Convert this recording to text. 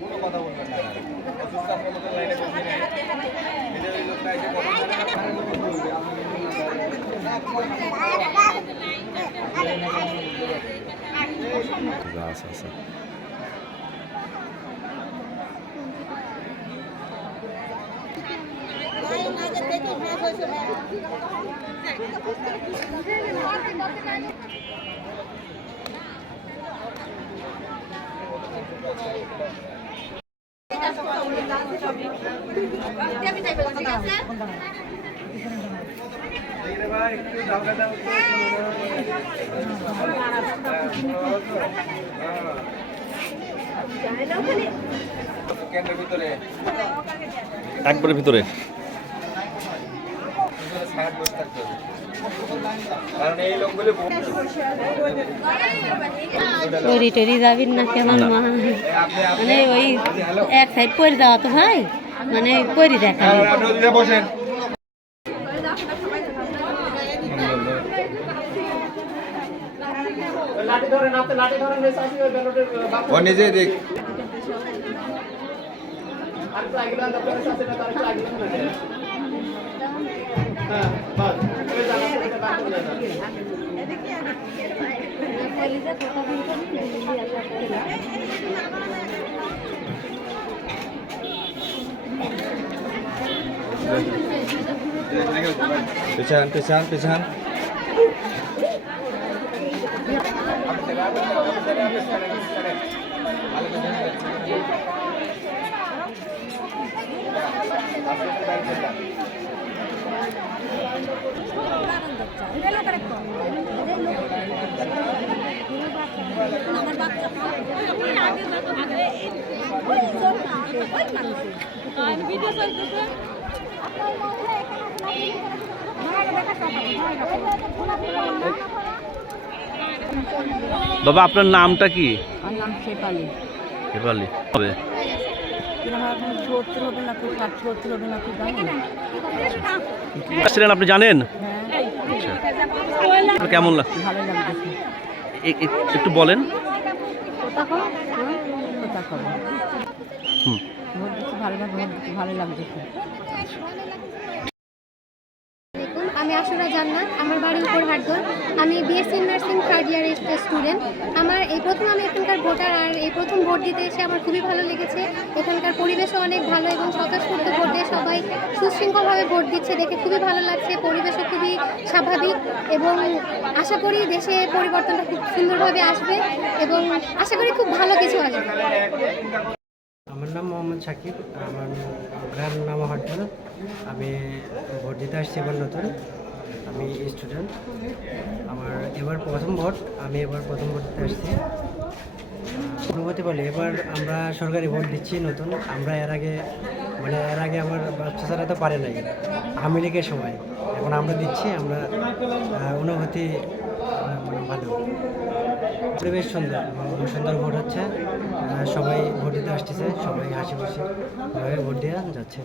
কোনো কথা বলবেন না। অসুস্থ আপনার লাইনে বসে নেই। এদের ওই লোকটা এসে কথা বলে আচ্ছা আচ্ছা দেখলে ভাই একবারের ভিতরে ছায়ার বসে থাকতে হবে। ওরি টেরি যাবেন না কেমন মা? মানে ওই এক সাইড পরে দেওয়া তো ভাই। মানে পরি দেখা বসেন ও নিজে দেখ। পেছান পেছান পেছান বাবা আপনার নামটা কি আমার নাম শেপালি এপালি হবে। কীরকম এখন সত্তর হবে আপনি জানেন? হ্যাঁ। কেমন লাগ ভালো লাগতেছে এ- এ- একটু বলেন। আমি আশুরা জান্নাত, আমার বাড়ি উপর হাটগর আমি বিএসসি নার্সিং থার্ড ইয়ারের স্টুডেন্ট আমার এই প্রথম, আমি এখানকার ভোটার, আর এই প্রথম ভোট দিতে এসে আমার খুবই ভালো লেগেছে। এখানকার পরিবেশও অনেক ভালো এবং স্বতঃস্ফূর্ত ভোট দিয়ে সবাই সুশৃঙ্খলভাবে ভোট দিচ্ছে, দেখে খুবই ভালো লাগছে। পরিবেশও খুবই স্বাভাবিক এবং আশা করি দেশে পরিবর্তনটা খুব সুন্দরভাবে আসবে এবং আশা করি খুব ভালো কিছু আসবে আমার নাম মোহাম্মদ সাকিব আমার গ্রাম নাম হটল আমি ভোট আসছি এবার নতুন। আমি স্টুডেন্ট আমার এবার প্রথম ভোট, আমি এবার প্রথম ভোট দিতে আসছি। অনুভূতি বলি এবার আমরা সরকারি ভোট দিচ্ছি নতুন। আমরা এর আগে মানে এর আগে আমার বাচ্চা বাচ্চারা তো পারে নাই। আওয়ামী লীগের সময়। এখন আমরা দিচ্ছি, আমরা অনুভূতি মানে ভালো। পরিবেশ সুন্দর সুন্দর ভোট হচ্ছে। সবাই ভোট দিতে আসতেছে, সবাই হাসি খুশি ভোট দিয়ে যাচ্ছে।